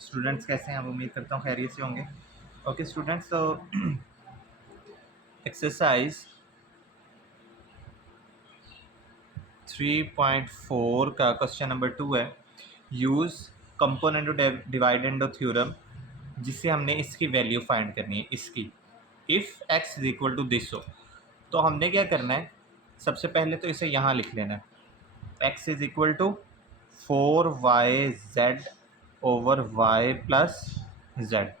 Students कैसे हैं? उम्मीद करता हूँ खैरियत से होंगे। ओके स्टूडेंट्स, तो एक्सरसाइज 3.4 का क्वेश्चन नंबर 2 है। यूज़ कंपोनेंट डिवाइडेंड थ्योरम, जिससे हमने इसकी वैल्यू फाइंड करनी है। इसकी if X is equal to this हो तो हमने क्या करना है, सबसे पहले तो इसे यहाँ लिख लेना है। X is equal to 4yz over y plus z.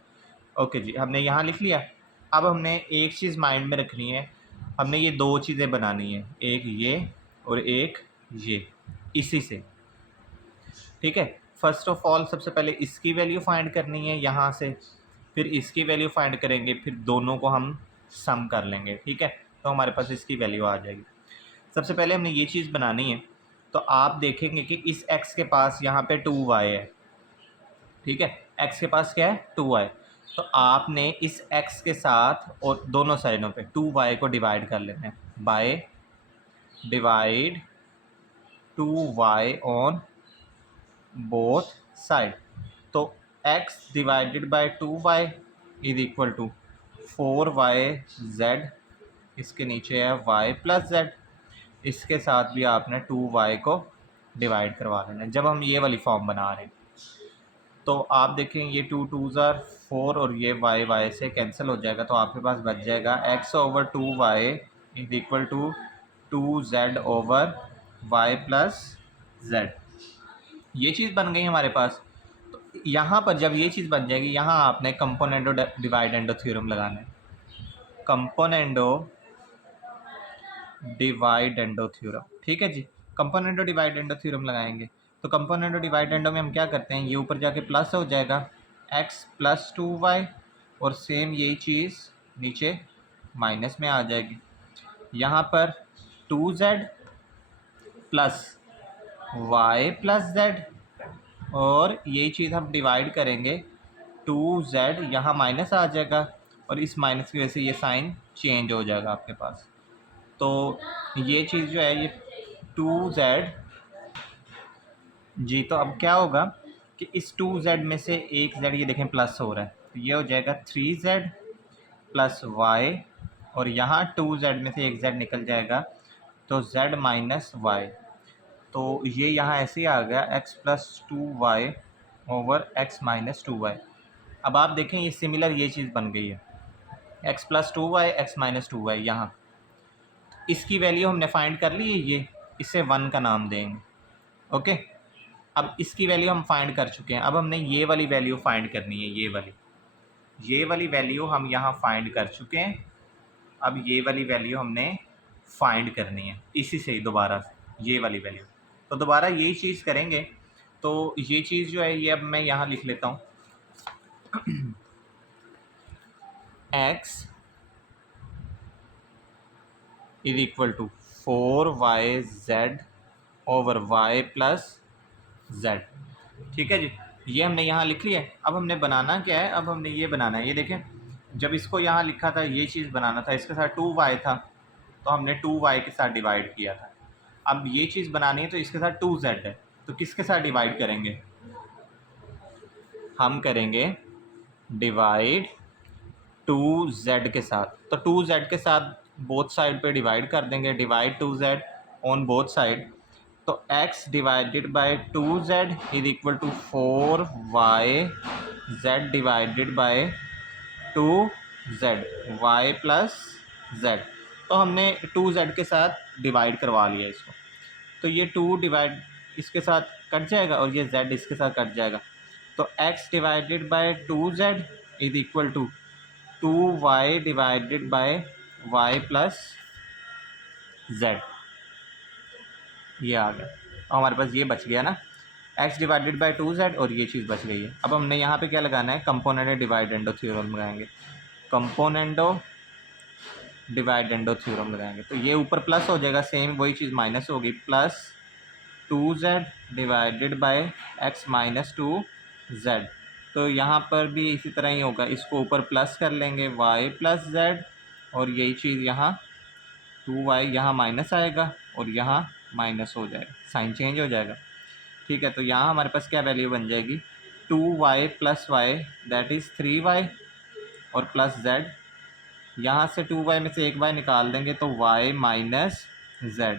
Okay जी, हमने यहाँ लिख लिया। अब हमने एक चीज़ माइंड में रखनी है, हमने ये दो चीज़ें बनानी है, एक ये और एक ये, इसी से। ठीक है, फर्स्ट ऑफ ऑल सबसे पहले इसकी वैल्यू फाइंड करनी है यहाँ से, फिर इसकी वैल्यू फाइंड करेंगे, फिर दोनों को हम सम कर लेंगे। ठीक है, तो हमारे पास इसकी वैल्यू आ जाएगी। सबसे पहले हमने ये चीज़ बनानी है, तो आप देखेंगे कि इस x के पास यहाँ पे 2y है। ठीक है, x के पास क्या है, 2y। तो आपने इस x के साथ और दोनों साइडों पे 2y को डिवाइड कर लेना है by divide 2y on both side. तो x divided by 2y is equal to 4yz, इसके नीचे है y प्लस z, इसके साथ भी आपने 2y को डिवाइड करवा लेना है। जब हम ये वाली फॉर्म बना रहे हैं तो आप देखें ये 2 2 ज़ार 4 और ये y से कैंसिल हो जाएगा, तो आपके पास बच जाएगा x over 2y is equal to 2z over y plus z। ये चीज़ बन गई हमारे पास। तो यहाँ पर जब ये चीज़ बन जाएगी, यहाँ आपने कंपोनेंडो डिवाइडेंडो थ्योरम लगाना है। कंपोनेंडो डिवाइडेंडो थ्योरम, ठीक है जी। कंपोनेंडो डिवाइडेंडो थ्योरम लगाएंगे तो कंपोनेंडो डिवाइडेंडो में हम क्या करते हैं, ये ऊपर जाके प्लस हो जाएगा x प्लस 2y, और सेम यही चीज़ नीचे माइनस में आ जाएगी। यहाँ पर 2z plus y plus z, और यही चीज़ हम डिवाइड करेंगे 2z, यहाँ माइनस आ जाएगा और इस माइनस की वजह से ये साइन चेंज हो जाएगा आपके पास। तो ये चीज़ जो है ये 2z जी, तो अब क्या होगा कि इस 2z में से एक z ये देखें प्लस हो रहा है, तो ये हो जाएगा 3z प्लस y, और यहाँ 2z में से एक z निकल जाएगा तो z माइनस y। तो ये यहाँ ऐसे ही आ गया x plus 2y over x minus 2y। अब आप देखें ये सिमिलर ये चीज़ बन गई है, x plus 2y x minus 2y। यहाँ इसकी वैल्यू हमने फाइंड कर ली है, ये इसे 1 का नाम देंगे। ओके, अब इसकी वैल्यू हम फाइंड कर चुके हैं। अब हमने ये वाली वैल्यू फाइंड करनी है, ये वाली वैल्यू हम यहाँ फाइंड कर चुके हैं। अब ये वाली वैल्यू हमने फाइंड करनी है इसी से दोबारा से, ये वाली वैल्यू। तो दोबारा यही चीज़ करेंगे। तो ये चीज़ जो है ये अब मैं यहाँ लिख लेता हूँ x is equal to 4yz over y plus z। ठीक है जी, ये हमने यहाँ लिख लिया है। अब हमने बनाना क्या है, अब हमने ये बनाना है। ये देखें, जब इसको यहाँ लिखा था ये चीज़ बनाना था, इसके साथ 2y था तो हमने 2y के साथ डिवाइड किया था। अब ये चीज़ बनानी है तो इसके साथ 2z है, तो किसके साथ डिवाइड करेंगे, हम करेंगे डिवाइड 2z के साथ। तो 2z के साथ बोथ साइड पे डिवाइड कर देंगे, divide 2z on both side. तो x divided by 2z is equal to 4yz divided by 2z y plus z। तो हमने 2z के साथ डिवाइड करवा लिया इसको, तो ये 2 डिवाइड इसके साथ कट जाएगा और ये z इसके साथ कट जाएगा। तो x divided by 2z is equal to 2y divided by y plus z। ये आ गया, और हमारे पास ये बच गया ना, x डिवाइडेड बाय 2z, और ये चीज़ बच गई है। अब हमने यहाँ पे क्या लगाना है, कंपोनेंडो डिवाइडेंडो थ्योरम लगाएंगे। कंपोनेंडो डिवाइडेंडो थ्योरम लगाएंगे तो ये ऊपर प्लस हो जाएगा, सेम वही चीज़ माइनस होगी, plus 2z divided by x minus 2z। तो यहाँ पर भी इसी तरह ही होगा, इसको ऊपर प्लस कर लेंगे y प्लस z, और यही चीज़ यहाँ 2y यहाँ माइनस आएगा और यहाँ माइनस हो जाएगा, साइन चेंज हो जाएगा। ठीक है, तो यहाँ हमारे पास क्या वैल्यू बन जाएगी, 2y plus Y that is 3y और प्लस z। यहाँ से 2y में से एक y निकाल देंगे तो y माइनस z।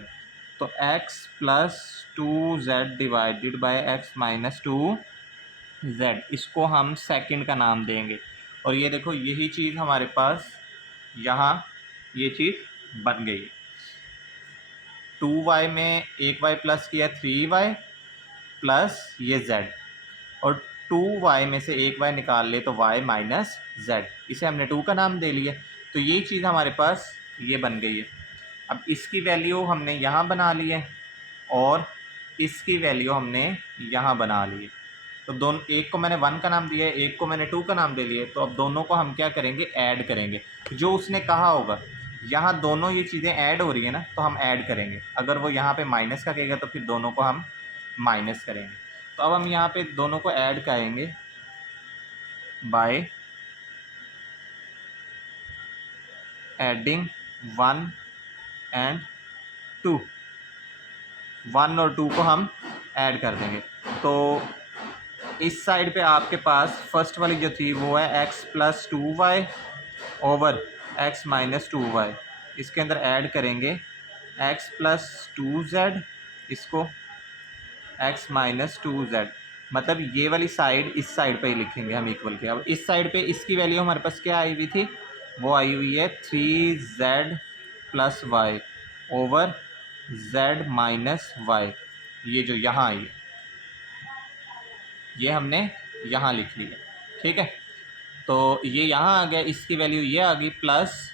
तो x plus 2z divided by x minus 2z, इसको हम सेकंड का नाम देंगे। और ये देखो यही चीज़ हमारे पास यहाँ ये चीज़ बन गई। 2y में एक y प्लस किया 3y प्लस ये z, और 2y में से एक y निकाल ले तो y माइनस z, इसे हमने 2 का नाम दे लिया। तो ये चीज़ हमारे पास ये बन गई है। अब इसकी वैल्यू हमने यहाँ बना ली है और इसकी वैल्यू हमने यहाँ बना ली है। तो दोनों, एक को मैंने 1 का नाम दिया है, एक को मैंने 2 का नाम दे लिया है। तो अब दोनों को हम क्या करेंगे, ऐड करेंगे। जो उसने कहा होगा यहाँ दोनों ये चीज़ें ऐड हो रही है ना, तो हम ऐड करेंगे। अगर वो यहाँ पे माइनस का कहेगा तो फिर दोनों को हम माइनस करेंगे। तो अब हम यहाँ पे दोनों को ऐड करेंगे बाय एडिंग 1 एंड 2। 1 और 2 को हम ऐड कर देंगे। तो इस साइड पे आपके पास फर्स्ट वाली जो थी वो है x plus 2y over x minus 2y। इसके अंदर ऐड करेंगे x प्लस 2z, इसको x माइनस 2z। मतलब ये वाली साइड इस साइड पे ही लिखेंगे हम इक्वल के। अब इस साइड पे इसकी वैल्यू हमारे पास क्या आई हुई थी, वो आई हुई है 3z plus y over z minus y। ये जो यहाँ आई है ये हमने यहाँ लिख ली है, ठीक है। तो ये यहाँ आ गया, इसकी वैल्यू ये आ गई, प्लस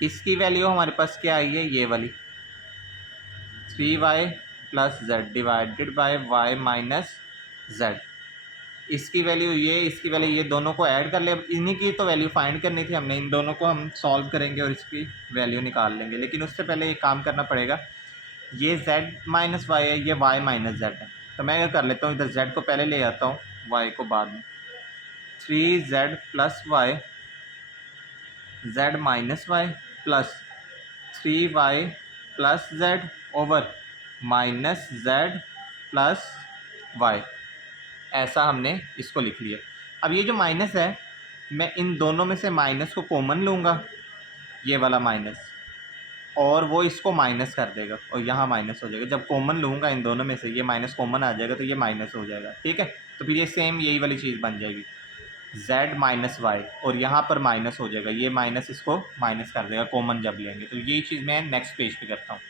इसकी वैल्यू हमारे पास क्या आई है, ये वाली 3y plus z divided by y minus z। इसकी वैल्यू ये, इसकी वैल्यू ये, दोनों को ऐड कर ले। अब इन्हीं की तो वैल्यू फाइंड करनी थी हमने, इन दोनों को हम सॉल्व करेंगे और इसकी वैल्यू निकाल लेंगे। लेकिन उससे पहले एक काम करना पड़ेगा, ये z माइनस वाई है, ये y माइनस z है। तो मैं क्या कर लेता हूँ, इधर z को पहले ले आता हूँ, y को बाद में। 3z plus Y z minus Y plus 3y plus z over minus z plus y। ऐसा हमने इसको लिख लिया। अब ये जो माइनस है, मैं इन दोनों में से माइनस को कॉमन लूँगा, ये वाला माइनस, और वो इसको माइनस कर देगा और यहाँ माइनस हो जाएगा। जब कॉमन लूँगा इन दोनों में से, ये माइनस कॉमन आ जाएगा तो ये माइनस हो जाएगा, ठीक है। तो फिर ये सेम यही वाली चीज़ बन जाएगी, z माइनस वाई, और यहाँ पर माइनस हो जाएगा, ये माइनस इसको माइनस कर देगा कॉमन जब लेंगे। तो ये चीज़ मैं नेक्स्ट पेज पे करता हूँ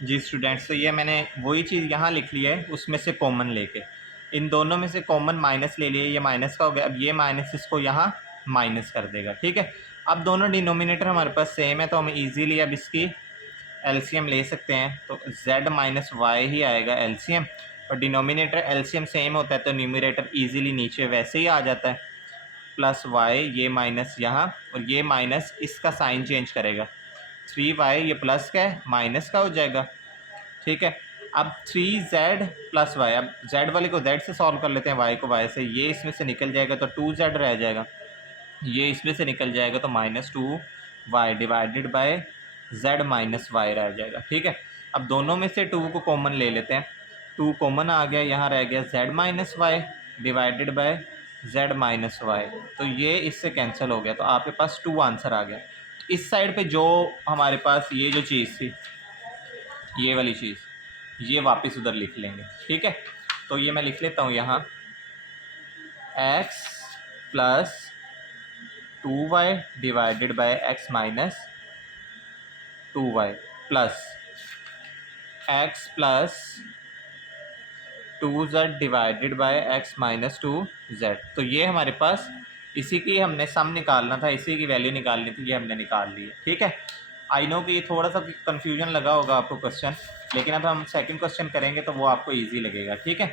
जी स्टूडेंट्स। तो ये मैंने वही चीज़ यहाँ लिख ली है, उसमें से कॉमन लेके, इन दोनों में से कॉमन माइनस ले लिए, ये माइनस का हो गया। अब ये माइनस इसको यहाँ माइनस कर देगा, ठीक है। अब दोनों डिनोमिनेटर हमारे पास सेम है, तो हम इजीली अब इसकी एलसीएम ले सकते हैं। तो z माइनस वाई ही आएगा एलसीएम, और डिनोमिनेटर एलसीएम सेम होता है तो न्यूमरेटर इजीली नीचे वैसे ही आ जाता है, प्लस वाई, ये माइनस यहाँ, और ये माइनस इसका साइन चेंज करेगा, 3y, ये प्लस का है माइनस का हो जाएगा, ठीक है। अब 3z प्लस वाई, अब z वाले को z से सॉल्व कर लेते हैं, y को y से, ये इसमें से निकल जाएगा तो 2z रह जाएगा, ये इसमें से निकल जाएगा तो minus 2y divided by z minus Y रह जाएगा, ठीक है। अब दोनों में से 2 को कॉमन ले लेते हैं, 2 कॉमन आ गया, यहाँ रह गया z minus Y divided by z minus Y. तो ये इससे कैंसिल हो गया, तो आपके पास 2 आंसर आ गया। इस साइड पे जो हमारे पास ये जो चीज़ थी, ये वाली चीज़, ये वापस उधर लिख लेंगे, ठीक है। तो ये मैं लिख लेता हूँ यहाँ, x plus 2y divided bye x minus 2y plus x plus 2z divided by x minus 2z। तो ये हमारे पास इसी की हमने सम निकालना था, इसी की वैल्यू निकालनी थी, ये हमने निकाल ली है, ठीक है। आई नो कि ये थोड़ा सा कन्फ्यूजन लगा होगा आपको क्वेश्चन, लेकिन अब हम सेकंड क्वेश्चन करेंगे तो वो आपको इजी लगेगा, ठीक है।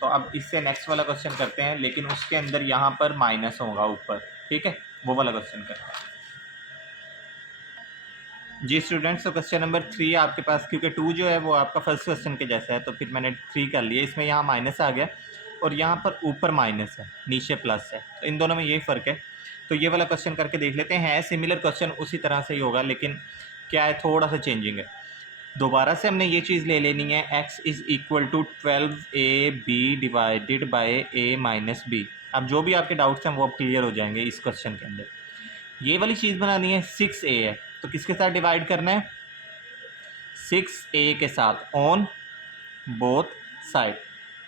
तो अब इससे नेक्स्ट वाला क्वेश्चन करते हैं, लेकिन उसके अंदर यहाँ पर माइनस होगा ऊपर, ठीक है, वो वाला क्वेश्चन करते हैं जी स्टूडेंट्स। तो क्वेश्चन नंबर 3 आपके पास, क्योंकि 2 जो है वो आपका फर्स्ट क्वेश्चन के जैसा है, तो फिर मैंने 3 कर लिया। इसमें यहाँ माइनस आ गया और यहाँ पर ऊपर माइनस है, नीचे प्लस है, तो इन दोनों में यही फ़र्क है। तो ये वाला क्वेश्चन करके देख लेते हैं। सिमिलर क्वेश्चन उसी तरह से ही होगा, लेकिन क्या है, थोड़ा सा चेंजिंग है। दोबारा से हमने ये चीज़ ले लेनी है, x is equal to 12ab divided by a minus B. अब जो भी आपके डाउट्स हैं वो अब क्लियर हो जाएंगे इस क्वेश्चन के अंदर। ये वाली चीज़ बनानी है, 6a है तो किसके साथ डिवाइड करना है, 6a के साथ on both side.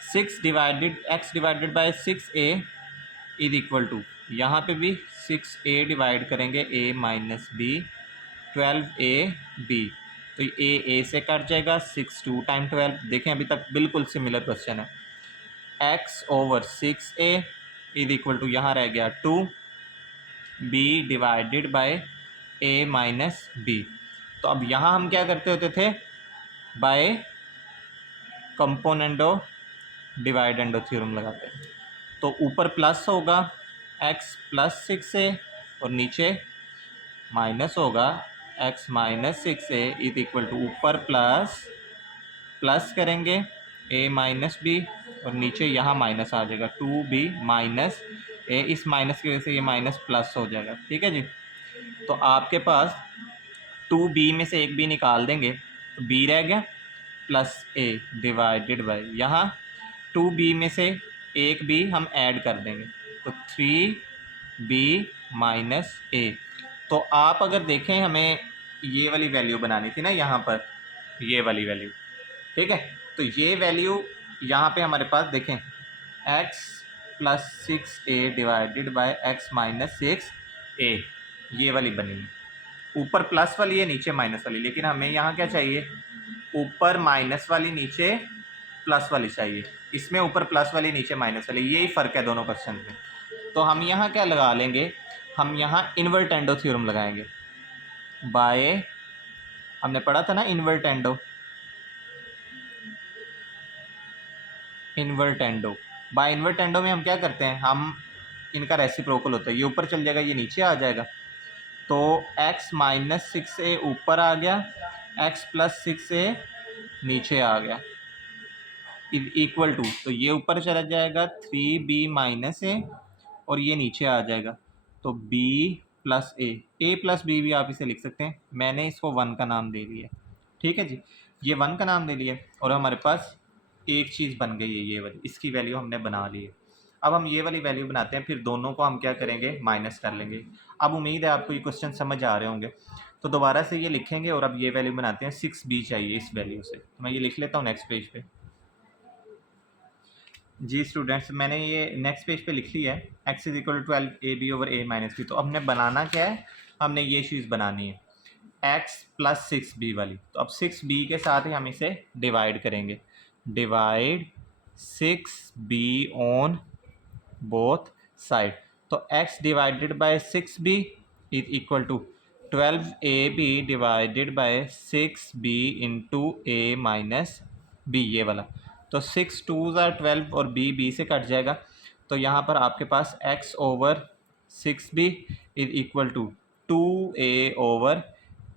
6 divided x divided by 6a is equal to, यहाँ पे भी 6a डिवाइड करेंगे a माइनस बी, 12ab, तो a से कट जाएगा, 6 2 टाइम 12। देखें अभी तक बिल्कुल सिमिलर क्वेश्चन है। x ओवर 6a इज इक्वल टू, यहाँ रह गया 2b divided by a minus B. तो अब यहाँ हम क्या करते होते थे, बाय कंपोनेंडो डिवाइडेंडो थ्योरम लगाते हैं। तो ऊपर प्लस होगा x प्लस 6a और नीचे माइनस होगा x minus 6a is equal to, ऊपर प्लस प्लस करेंगे a माइनस बी और नीचे यहाँ माइनस आ जाएगा 2b माइनस a, इस माइनस की वजह से ये माइनस प्लस हो जाएगा। ठीक है जी। तो आपके पास 2b में से एक b निकाल देंगे तो b रह गया प्लस a डिवाइडेड बाई, यहाँ 2b में से एक b हम ऐड कर देंगे तो 3b माइनस a। तो आप अगर देखें, हमें ये वाली वैल्यू बनानी थी ना यहाँ पर, ये वाली वैल्यू, ठीक है। तो ये वैल्यू यहाँ पे हमारे पास देखें, x plus 6a divided by x minus 6a, ये वाली बनी है। ऊपर प्लस वाली है, नीचे माइनस वाली, लेकिन हमें यहाँ क्या चाहिए, ऊपर माइनस वाली नीचे प्लस वाली चाहिए। इसमें ऊपर प्लस वाली नीचे माइनस वाली, यही फ़र्क है दोनों क्वेश्चन में। तो हम यहाँ क्या लगा लेंगे, हम यहाँ इन्वर्टेंडो थ्योरम लगाएंगे बाय, हमने पढ़ा था ना इन्वर्टेंडो, इन्वर्टेंडो बाय इन्वर्टेंडो में हम क्या करते हैं, हम इनका रेसिप्रोकल होता है, ये ऊपर चल जाएगा ये नीचे आ जाएगा। तो x माइनस 6a ऊपर आ गया, x प्लस 6a नीचे आ गया इज इक्वल टू, तो ये ऊपर चला जाएगा 3b माइनस a और ये नीचे आ जाएगा तो b plus a plus b भी आप इसे लिख सकते हैं। मैंने इसको 1 का नाम दे दिया, ठीक है जी, ये 1 का नाम दे दिया और हमारे पास एक चीज़ बन गई है ये वाली, इसकी वैल्यू हमने बना ली है। अब हम ये वाली वैल्यू बनाते हैं, फिर दोनों को हम क्या करेंगे, माइनस कर लेंगे। अब उम्मीद है आपको ये क्वेश्चन समझ आ रहे होंगे। तो दोबारा से ये लिखेंगे और अब ये वैल्यू बनाते हैं, 6b चाहिए इस वैल्यू से, तो मैं ये लिख लेता हूँ नेक्स्ट पेज पे। जी स्टूडेंट्स, मैंने ये नेक्स्ट पेज पे लिख लिया है, x is equal to 12ab over a minus B. तो हमने बनाना क्या है, हमने ये चीज़ बनानी है x प्लस 6b वाली। तो अब 6b के साथ ही हम इसे डिवाइड करेंगे, divide 6b on both side. तो x divided by 6b is equal to 12ab divided by 6b into a minus b, ये वाला। तो 6 2 ज़ा 12 और b से कट जाएगा, तो यहाँ पर आपके पास x over 6b is equal to 2a over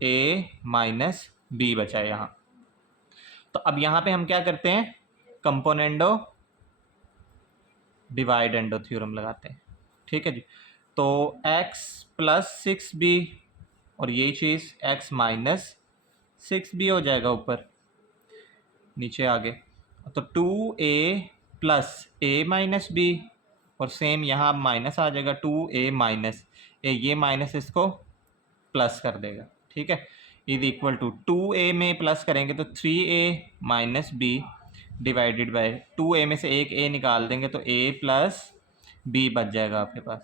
a minus b बचा है यहाँ। तो अब यहाँ पे हम क्या करते हैं, कंपोनेंडो डिवाइडेंडो थ्योरम लगाते हैं, ठीक है जी। तो x प्लस 6b और ये चीज़ x माइनस 6b हो जाएगा ऊपर, नीचे आगे तो 2a plus a minus b और सेम यहाँ माइनस आ जाएगा 2a माइनस a, ये माइनस इसको प्लस कर देगा, ठीक है, इज इक्वल टू 2a में प्लस करेंगे तो 3a minus b divided by 2a में से एक a निकाल देंगे तो a प्लस b बच जाएगा आपके पास।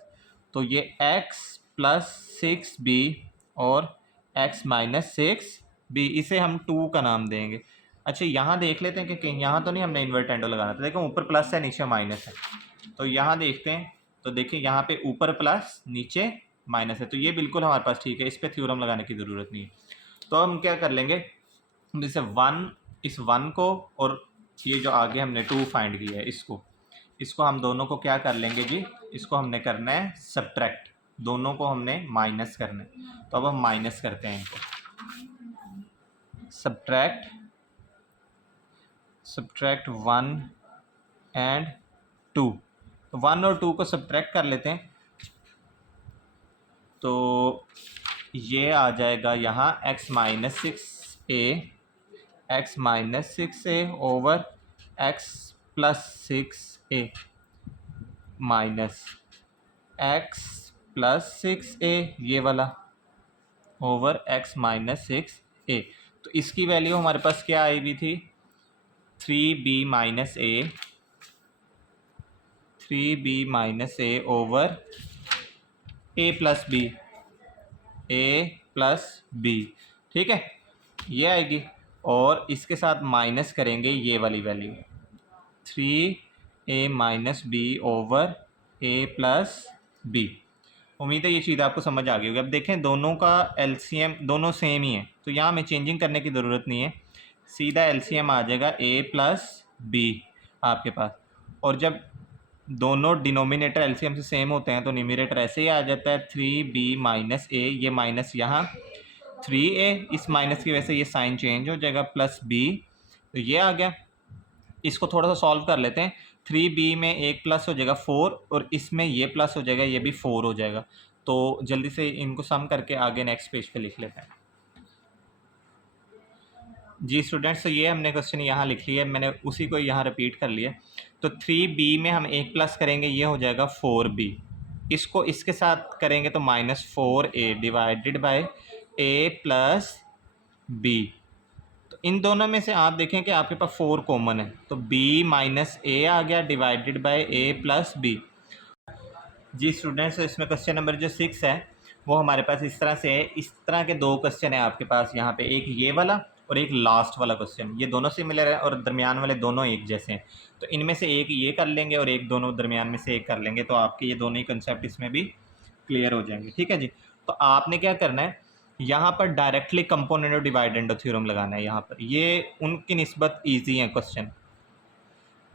तो ये x प्लस 6b और x माइनस 6b, इसे हम 2 का नाम देंगे। अच्छा यहाँ देख लेते हैं कि यहाँ तो नहीं हमने इन्वर्टेंडो लगाना था, देखो ऊपर प्लस है नीचे माइनस है, तो यहाँ देखते हैं। तो देखिए यहाँ पे ऊपर प्लस नीचे माइनस है, तो ये बिल्कुल हमारे पास ठीक है, इस पर थ्योरम लगाने की ज़रूरत नहीं है। तो हम क्या कर लेंगे, जैसे 1, इस 1 को और ये जो आगे हमने 2 फाइंड किया है इसको हम दोनों को क्या कर लेंगे जी, इसको हमने करना है सब्ट्रैक्ट, दोनों को हमने माइनस करना है। तो अब हम माइनस करते हैं इनको, सब्ट्रैक्ट 1 एंड 2, 1 और 2 को सब्ट्रैक्ट कर लेते हैं। तो ये आ जाएगा यहाँ x minus 6a x minus 6a over x plus 6a minus x plus 6a ये वाला ओवर एक्स माइनस 6a। तो इसकी वैल्यू हमारे पास क्या आई हुई थी 3b minus a, 3b minus a over a plus B, a plus B, ठीक है ये आएगी। और इसके साथ माइनस करेंगे ये वाली value 3a minus B over a plus B. उम्मीद है ये चीज़ आपको समझ आ गई होगी। अब देखें दोनों का एलसीएम दोनों सेम ही है, तो यहाँ हमें चेंजिंग करने की ज़रूरत नहीं है, सीधा एलसीएम आ जाएगा a प्लस बी आपके पास। और जब दोनों डिनोमिनेटर एलसीएम से सेम होते हैं तो न्यूमरेटर ऐसे ही आ जाता है 3b माइनस a, ये माइनस यहाँ 3a, इस माइनस की वजह से ये साइन चेंज हो जाएगा प्लस b, तो ये आ गया। इसको थोड़ा सा सॉल्व कर लेते हैं। 3b में एक प्लस हो जाएगा 4 और इसमें ये प्लस हो जाएगा, ये भी 4 हो जाएगा। तो जल्दी से इनको सम करके आगे नेक्स्ट पेज पे लिख लेते हैं। जी स्टूडेंट्स, तो ये हमने क्वेश्चन यहाँ लिख लिया है, मैंने उसी को यहाँ रिपीट कर लिया। तो 3b में हम एक प्लस करेंगे, ये हो जाएगा 4b, इसको इसके साथ करेंगे तो minus 4a divided by a plus b। तो इन दोनों में से आप देखें कि आपके पास 4 कॉमन है, तो b माइनस a आ गया divided by a plus b। जी स्टूडेंट्स, इसमें क्वेश्चन नंबर जो 6 है वो हमारे पास इस तरह से है। इस तरह के दो क्वेश्चन है आपके पास यहाँ पे, एक ये वाला और एक लास्ट वाला क्वेश्चन। ये दोनों सिमिलर है और दरमियान वाले दोनों एक जैसे हैं, तो इनमें से एक ये कर लेंगे और एक दोनों दरमियान में से एक कर लेंगे, तो आपके ये दोनों ही कंसेप्ट इसमें भी क्लियर हो जाएंगे। ठीक है जी, तो आपने क्या करना है, यहाँ पर डायरेक्टली कंपोनेंट और डिवाइडेंड थ्योरम लगाना है। यहाँ पर ये उनकी निस्बत ईजी है क्वेश्चन,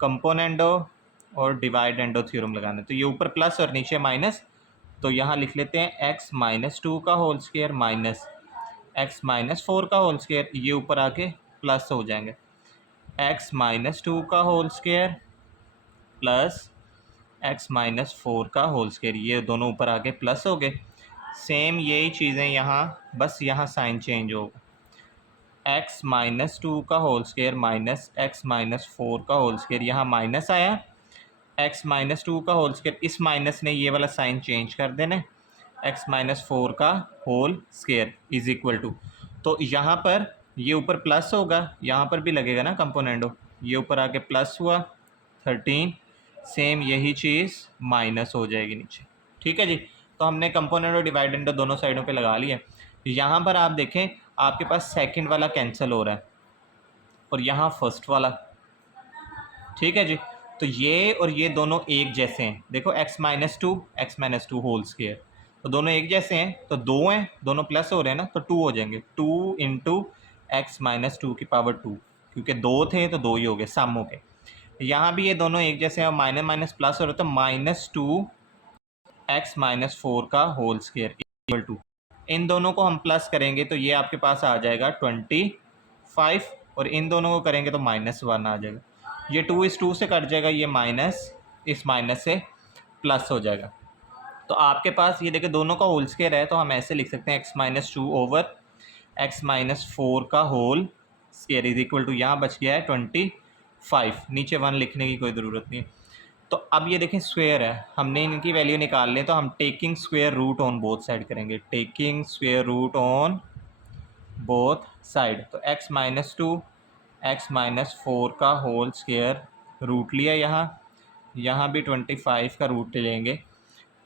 कंपोनेंडो और डिवाइड एंडो थ्योरम लगाना है। तो ये ऊपर प्लस और नीचे माइनस, तो यहाँ लिख लेते हैं एक्स माइनस 2 का whole square minus X minus 4 का होल स्क्वायर, ये ऊपर आके प्लस हो जाएंगे। एक्स माइनस 2 का whole square plus X minus 4 का होल स्क्वायर, ये दोनों ऊपर आके प्लस हो गए। सेम यही चीज़ें यहाँ, बस यहाँ साइन चेंज होगा। एक्स माइनस 2 का whole square minus X minus 4 का होल स्क्वायर, यहाँ माइनस आया, एक्स माइनस 2 का होल स्क्वायर, इस माइनस ने ये वाला साइन चेंज कर देना, एक्स माइनस 4 का whole square is equal to, तो यहाँ पर ये ऊपर प्लस होगा, यहाँ पर भी लगेगा ना कंपोनेंडो, ये ऊपर आके प्लस हुआ 13, सेम यही चीज़ माइनस हो जाएगी नीचे। ठीक है जी, तो हमने कंपोनेंडो डिवाइडेंडो दोनों साइडों पे लगा लिया। यहाँ पर आप देखें आपके पास सेकंड वाला कैंसिल हो रहा है और यहाँ फर्स्ट वाला। ठीक है जी, तो ये और ये दोनों एक जैसे हैं, देखो X minus two whole square, तो दोनों एक जैसे हैं, तो दो हैं, दोनों प्लस हो रहे हैं ना, तो 2 हो जाएंगे, 2 इंटू एक्स माइनस 2 की पावर 2, क्योंकि 2 थे तो 2 ही हो गए, सम हो गए। यहाँ भी ये दोनों एक जैसे हैं और माइनस माइनस प्लस हो रहे, तो माइनस 2 एक्स माइनस 4 का होल स्क्वायर इक्वल टू, इन दोनों को हम प्लस करेंगे तो ये आपके पास आ जाएगा 25, और इन दोनों को करेंगे तो -1 आ जाएगा। ये 2 इस 2 से कट जाएगा, ये माइनस इस माइनस से प्लस हो जाएगा। तो आपके पास ये देखिए दोनों का होल स्क्वायर है, तो हम ऐसे लिख सकते हैं X minus 2 over X minus 4 का whole square is equal to, यहाँ बच गया है 25, नीचे 1 लिखने की कोई ज़रूरत नहीं है। तो अब ये देखें स्क्वायर है, हमने इनकी वैल्यू निकाल लें, तो हम taking square root on both side करेंगे, taking square root on both side. तो एक्स माइनस 2 एक्स माइनस 4 का होल स्क्वायर रूट लिया, यहाँ भी 25 का रूट लेंगे,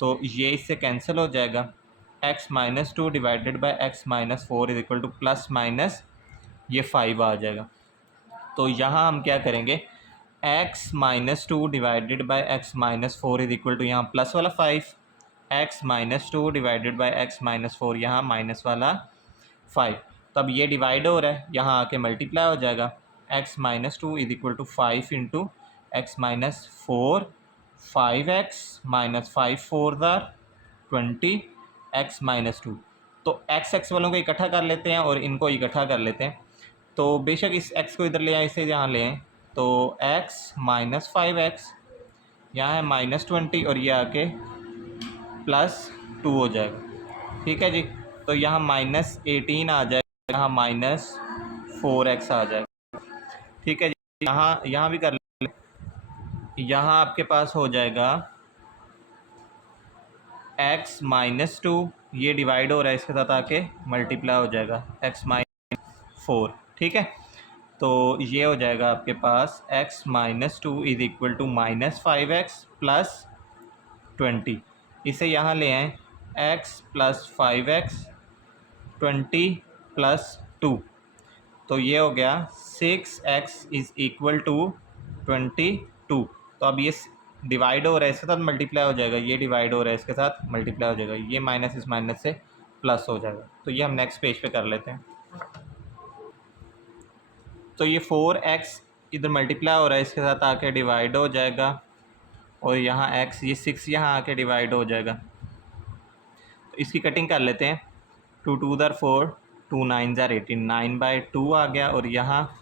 तो ये इससे कैंसिल हो जाएगा। X minus 2 divided by X minus 4 is equal to plus minus ये 5 आ जाएगा। तो यहाँ हम क्या करेंगे, X minus 2 divided by X minus 4 is equal to, यहाँ प्लस वाला 5, X minus 2 divided by X minus 4, यहाँ माइनस वाला 5। तो अब ये डिवाइड हो रहा है, यहाँ आके मल्टीप्लाई हो जाएगा, X minus 2 is equal to 5 into X minus 4, 5x minus 5 4 20 X minus 2। तो एक्स वालों को इकट्ठा कर लेते हैं और इनको इकट्ठा कर लेते हैं, तो बेशक इस x को इधर ले आए, इसे यहाँ ले आए, तो x माइनस 5x, यहाँ है माइनस 20 और ये आके प्लस 2 हो जाएगा। ठीक है जी, तो यहाँ -18 आ जाएगा, यहाँ -4x आ जाएगा। ठीक है जी। यहाँ भी कर ले, यहाँ आपके पास हो जाएगा x माइनस 2, ये डिवाइड हो रहा है इसके साथ आके मल्टीप्लाई हो जाएगा x माइनस 4, ठीक है। तो ये हो जाएगा आपके पास x minus 2 is equal to minus 5x plus 20। इसे यहाँ ले आएँ, x प्लस 5x 20 प्लस 2, तो ये हो गया 6x इज़ इक्वल टू 22। तो अब ये डिवाइड हो रहा है इसके साथ मल्टीप्लाई हो जाएगा, ये डिवाइड हो रहा है इसके साथ मल्टीप्लाई हो जाएगा, ये माइनस इस माइनस से प्लस हो जाएगा। तो ये हम नेक्स्ट पेज पे कर लेते हैं। तो ये 4x इधर मल्टीप्लाई हो रहा है इसके साथ आके डिवाइड हो जाएगा, और यहाँ x ये 6 यहाँ आके डिवाइड हो जाएगा। तो इसकी कटिंग कर लेते हैं। 2 2 ज़र 4, 2 9 ज़र 18, 9/2 आ गया, और यहाँ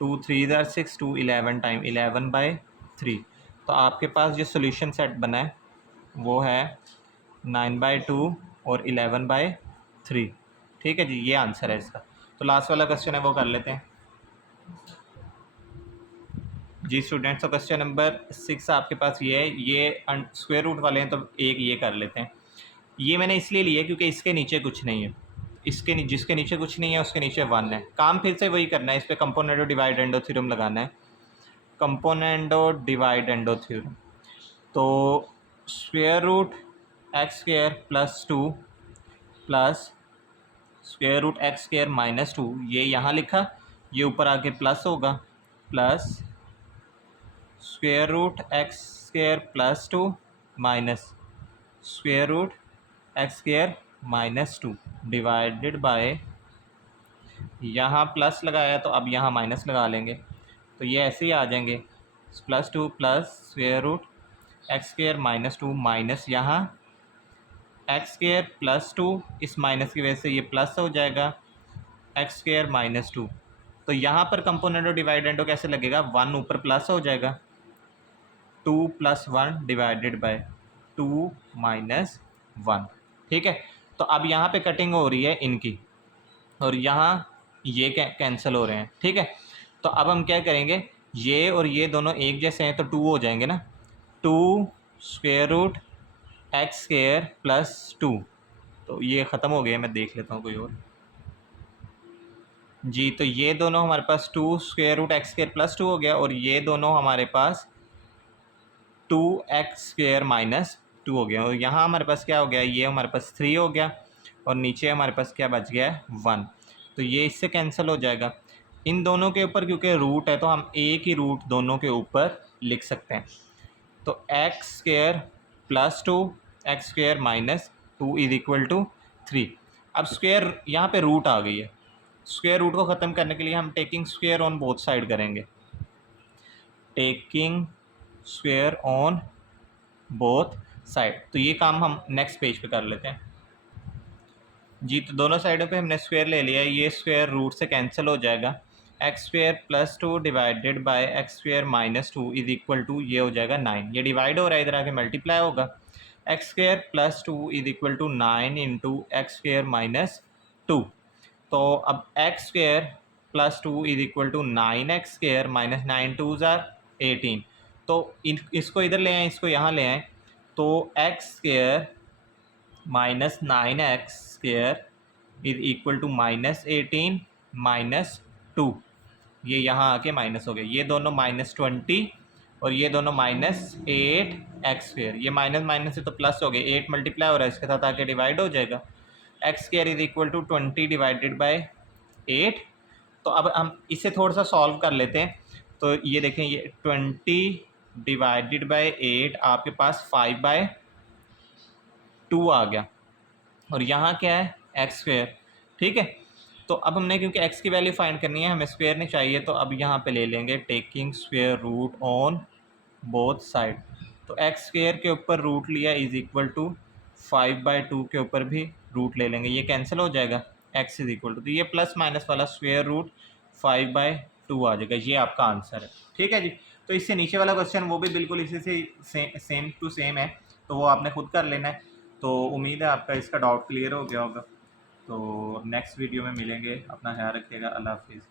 2 3 ज़र 6, 2 11 टाइम 11/3। तो आपके पास जो सोल्यूशन सेट बना है वो है 9/2 और 11/3, ठीक है जी। ये आंसर है इसका। तो लास्ट वाला क्वेश्चन है वो कर लेते हैं जी स्टूडेंट्स। तो क्वेश्चन नंबर 6 आपके पास ये है, ये स्क्वायर रूट वाले हैं, तो एक ये कर लेते हैं। ये मैंने इसलिए लिया क्योंकि इसके नीचे कुछ नहीं है, जिसके नीचे कुछ नहीं है उसके नीचे 1 है। काम फिर से वही करना है, इस पर कंपोनेंडो डिवाइडेंडो थ्योरम लगाना है, कंपोनेंडो डिवाइडेंडो थ्योरम। तो square root X square plus 2 plus square root X square minus 2, ये यहाँ लिखा, ये ऊपर आके प्लस होगा, plus square root X square plus 2 minus square root X square minus 2 divided by, यहाँ प्लस लगाया तो अब यहाँ माइनस लगा लेंगे, तो ये ऐसे ही आ जाएंगे, plus 2 plus square root X square minus 2 minus यहाँ एक्स स्क्वायर प्लस 2, इस माइनस की वजह से ये प्लस हो जाएगा एक्स स्क्वायर माइनस 2। तो यहाँ पर कंपोनेंडो डिवाइडेंडो कैसे लगेगा, 1 ऊपर प्लस हो जाएगा, 2 + 1 डिवाइडेड बाय 2 माइनस 1, ठीक है। तो अब यहाँ पे कटिंग हो रही है इनकी, और यहाँ ये कैंसिल हो रहे हैं, ठीक है। तो अब हम क्या करेंगे, ये और ये दोनों एक जैसे हैं तो 2 हो जाएंगे ना, 2 square root X square plus 2, तो ये ख़त्म हो गया। मैं देख लेता हूँ कोई और जी। तो ये दोनों हमारे पास 2 square root X square plus 2 हो गया, और ये दोनों हमारे पास 2x स्क्वायर माइनस 2 हो गया, और यहाँ हमारे पास क्या हो गया, ये हमारे पास 3 हो गया, और नीचे हमारे पास क्या बच गया है 1। तो ये इससे कैंसिल हो जाएगा। इन दोनों के ऊपर क्योंकि रूट है तो हम एक ही रूट दोनों के ऊपर लिख सकते हैं। तो x square plus 2 X square minus 2 is equal to 3। अब स्क्वायर यहाँ पे रूट आ गई है, स्क्वायर रूट को ख़त्म करने के लिए हम taking square on both side करेंगे, taking square on both side. तो ये काम हम नेक्स्ट पेज पे कर लेते हैं जी। तो दोनों साइडों पे हमने स्क्वायर ले लिया, ये स्क्वायर रूट से कैंसिल हो जाएगा, x square plus 2 divided by X square minus 2 is equal to, ये हो जाएगा 9, ये डिवाइड हो रहा है इधर आके मल्टीप्लाई होगा, x square plus 2 is equal to 9 into x square minus 2। तो अब x square plus 2 is equal to 9x square minus 9 2 ज़ार 18। तो इसको इधर ले आएँ, इसको यहाँ ले आएँ, तो x square minus 9x square is equal to minus 18 minus 2, ये यहाँ आके माइनस हो गया, ये दोनों माइनस 20 और ये दोनों माइनस 8x स्क्वायर, ये माइनस माइनस से तो प्लस हो गए, 8 मल्टीप्लाई हो रहा है इसके साथ आके डिवाइड हो जाएगा, x square is equal to 20 divided by 8। तो अब हम इसे थोड़ा सा सॉल्व कर लेते हैं। तो ये देखें, ये 20 डिवाइडेड बाय 8 आपके पास 5/2 आ गया, और यहाँ क्या है एक्स स्क्वायर, ठीक है। तो अब हमने क्योंकि x की वैल्यू फाइंड करनी है, हमें स्क्वायर नहीं चाहिए, तो अब यहाँ पे ले लेंगे taking square root on both side. तो एक्स स्क्वायर के ऊपर रूट लिया इज इक्वल टू 5/2 के ऊपर भी रूट ले लेंगे, ये कैंसिल हो जाएगा, x इज इक्वल टू, तो ये प्लस माइनस वाला स्क्वायर रूट 5/2 आ जाएगा, ये आपका आंसर है, ठीक है जी। तो इससे नीचे वाला क्वेश्चन वो भी बिल्कुल इसी से सेम टू सेम है, तो वो आपने खुद कर लेना है। तो उम्मीद है आपका इसका डाउट क्लियर हो गया होगा। तो नेक्स्ट वीडियो में मिलेंगे, अपना ख्याल रखिएगा, अल्लाह हाफिज़।